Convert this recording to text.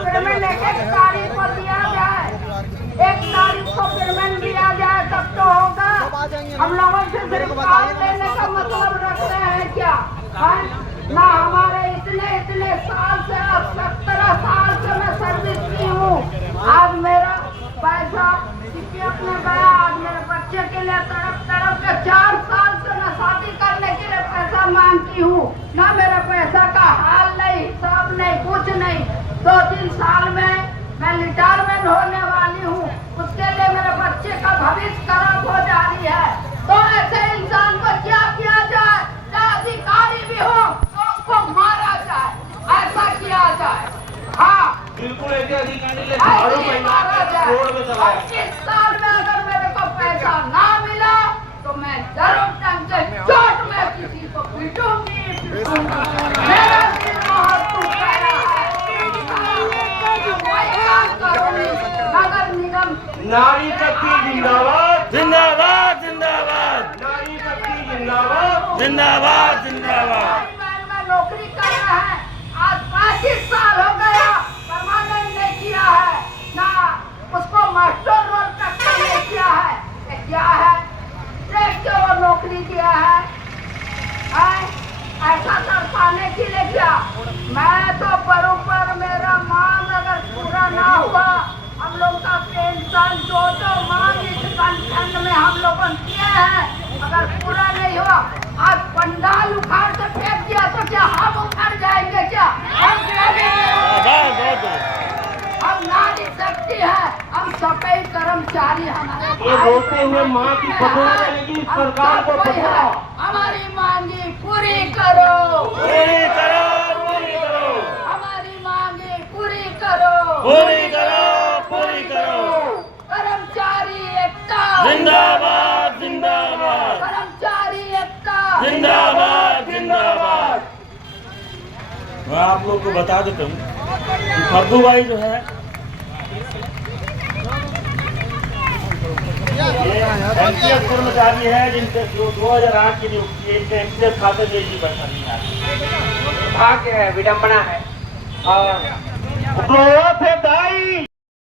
Payment 1 तारीख को दिया जाए, 1 तारीख को पेमेंट दिया जाए तब तो होगा। हम लोगों से सिर्फ काम लेने का मतलब रख रहे हैं क्या? ना हमारे इतने साल से, अब 17 साल से मैं सर्विस की हूँ। आज मेरा पैसा पीपीएफ में गया, आज मेरे बच्चे के लिए तड़प के 4 साल से मैं शादी करने के लिए पैसा मांगती हूँ। ना मेरे पैसा का हाल नहीं, हिसाब नहीं, कुछ नहीं। 2-3 साल में मैं रिटायरमेंट होने वाली हूँ, उसके लिए मेरे बच्चे का भविष्य खराब हो जा रही है। तो ऐसे इंसान को क्या किया जाए? चाहे अधिकारी भी हो तो उसको मारा जाए, ऐसा किया जाए। हाँ बिल्कुल ऐसे अधिकारी ले झाड़ू मारा जाए। रोड में चलाया। 25 साल में अगर मेरे को पैसा ना मिला तो मैं जरूर ढंग से चोट में किसी को पीटूंगी। मेरा दिल बहुत टूट गया है। वही काम करूंगी। नगर निगम नारी शक्ति जिंदाबाद, जिंदाबाद जिंदाबाद नारी शक्ति जिंदाबाद, जिंदाबाद जिंदाबाद। में नौकरी कर रहा है, आज 25 साल हो गया, परमानेंट नहीं किया है, ना उसको मास्टर रोल तक का नहीं किया है। ये क्या है? देख के वो नौकरी किया है, ऐसा तरफाने के लिए क्या? मैं तो बरोबर मेरा मांग अगर पूरा ना हुआ, हम लोग का पेंशन जो मांग इस संगठन में हम लोगों ने किए हैं, अगर पूरा नहीं हुआ, आज पंडाल उखाड़ के फेंक दिया तो क्या हम उखड़ जाएंगे क्या? हम नारी शक्ति है, हम सफाई कर्मचारी, हमारे ये रोते हुए माँ की पकड़ा जाएगी। सरकार को पकड़ा, हमारी मांगी पूरी करो, पूरी करो, पूरी करो, हमारी मांगी पूरी करो, पूरी करो, पूरी करो। कर्मचारी एकता जिंदाबाद जिंदाबाद, कर्मचारी एकता जिंदाबाद जिंदाबाद। मैं आप लोग को बता देता हूँ कि फर्दू भाई जो है ये एमटीएस कर्मचारी है, जिनसे 2008 की नियुक्ति है, इनके एमटीएस खाते में भी पैसा नहीं आता। भाग्य है, विडम्बना है। और उपद्रव से